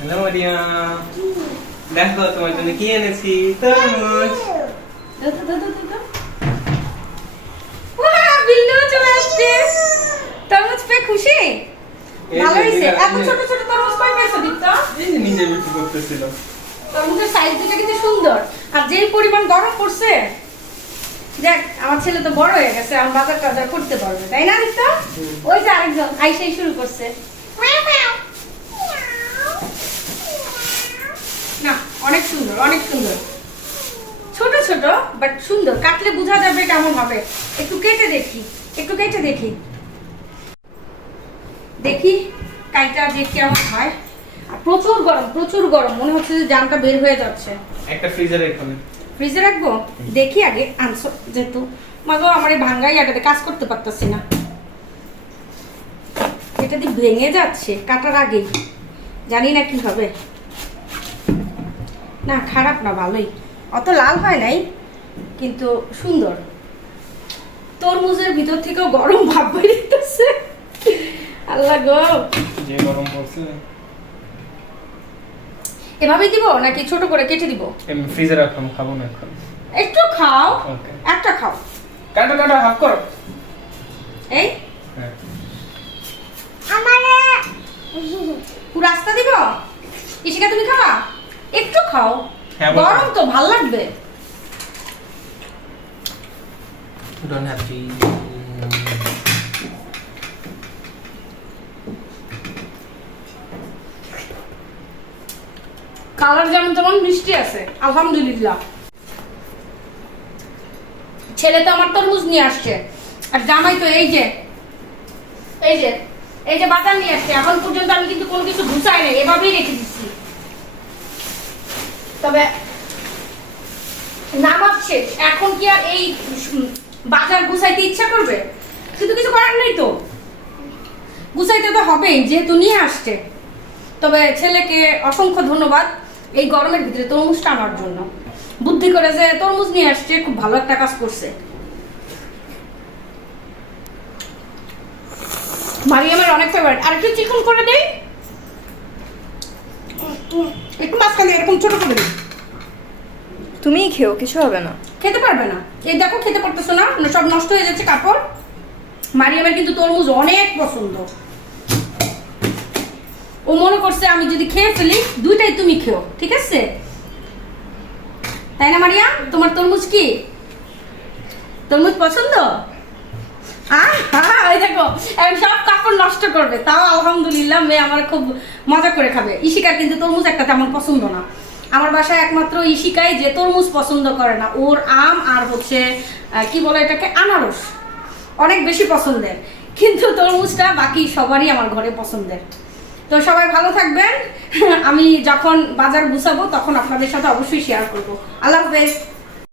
Hello Maria দেখো তোমার জন্য কি এনেছি তরমুজ দাও তো, দাও তো, দাও তো। ওয়াও, বিল্লু চলে আসছে। তরমুজ পেয়ে খুশি? ভালো হয়েছে। এত ছোট ছোট তরমুজ কই পেয়েছ, দীপ্ত? এই যে নিজে বিক্রি করতেছিল তরমুজের সাইজ দুটো কিন্তু সুন্দর। আর যেই পরিমাণ গরম পড়ছে, দেখ, আমার ছেলে তো বড় হয়ে গেছে বাজার টাজার করতে পারবে তাই না দীপ্ত ওই যে আরেকজন আইসাই শুরু করছে না অনেক সুন্দর। ছোট ছোট বাট সুন্দর। কাটলে বোঝা যাবে কেমন হবে। একটু কেটে দেখি একটু কেটে দেখি। দেখি কাইটা যে কেমন হয়। আর প্রচুর গরম প্রচুর গরম। মনে হচ্ছে যে জামটা বের হয়ে যাচ্ছে। একটা ফ্রিজার এখানে। ফ্রিজে রাখব? দেখি আগে। আনছো যেহেতু মাগো আমার এই ভাঙ্গাই আটাতে কাজ করতে পারতেছি না। এটা দিয়ে ভেঙে যাচ্ছে কাটার আগেই। জানি না কি হবে। না খারাপ না ভালোই। অত লাল হয় নাই কিন্তু সুন্দর। তরমুজের ভিতর থেকেও গরম ভাব বেরিয়েছে। আল্লাহ গো। যে গরম পড়ছে। এভাবেই দিব নাকি ছোট করে কেটে দিব? আমি ফ্রিজে রাখলাম খাব না এখন। একটু খাও ওকে। একটা খাও। কাটো কাটো হাফ করো। এই? হ্যাঁ। পুরো রাস্তা দিব? ইশিকা তুমি খাবা? একটু খাও। হ্যাঁ, গরম তো ভালো লাগবে। কালার যেমন তেমন মিষ্টি আছে আলহামদুলিল্লাহ। ছেলে তো আমার তরমুজ নিয়ে আসছে আর জামাই তো এই যে এই যে এই যে বাজার নিয়ে আসছে। এখন পর্যন্ত আমি কিন্তু কোনো কিছু ঘুষাই নাই এভাবেই রেখে দিচ্ছি তবে নামাচ্ছে এখন কি আর এই বাজার গুছাইতে ইচ্ছা করবে? কিন্তু কিছু করার নেই তো। গুছাইতে তো হবেই, যেহেতু নিয়ে আসছে। তবে ছেলেকে অসংখ্য ধন্যবাদ এই গরমের ভিতরে তরমুজটা আনার জন্য। বুদ্ধি করে যে তরমুজ নিয়ে আসছে, খুব ভালো একটা কাজ করছে। মারিয়ামের অনেক ফেভারিট আর একটু চিকন করে দেই। একটু মাঝখানে এরকম ছোট করে দিই তুমিই খেও কিছু হবে না। খেতে পারবে না। এই দেখো খেতে পারতেছো না না, সব নষ্ট হয়ে যাচ্ছে কাপড়। মারিয়ামের কিন্তু তরমুজ অনেক পছন্দ। ও মনে করছে আমি যদি খেয়ে ফেলি দুইটাই তুমি খেও ঠিক আছে? তাই না মারিয়া? তোমার তরমুজ কি? তরমুজ পছন্দ? আহ, হ্যাঁ, ওই দেখো এখন সব কাপড় নষ্ট করবে, তাও আলহামদুলিল্লাহ মেয়ে আমার খুব মজা করে খাবে। ইশিকার কিন্তু তরমুজ একটা তেমন পছন্দ না। আমার বাসায় একমাত্র ইশিকাই যে তরমুজ পছন্দ করে না, ওর আম আর হচ্ছে কি বলে এটাকে, আনারস। অনেক বেশি পছন্দের। কিন্তু তরমুজটা বাকি সবারই আমার ঘরে পছন্দের। তো সবাই ভালো থাকবেন। আমি যখন বাজার গুছাবো তখন আপনাদের সাথে অবশ্যই শেয়ার করব। আল্লাহ হাফেজ।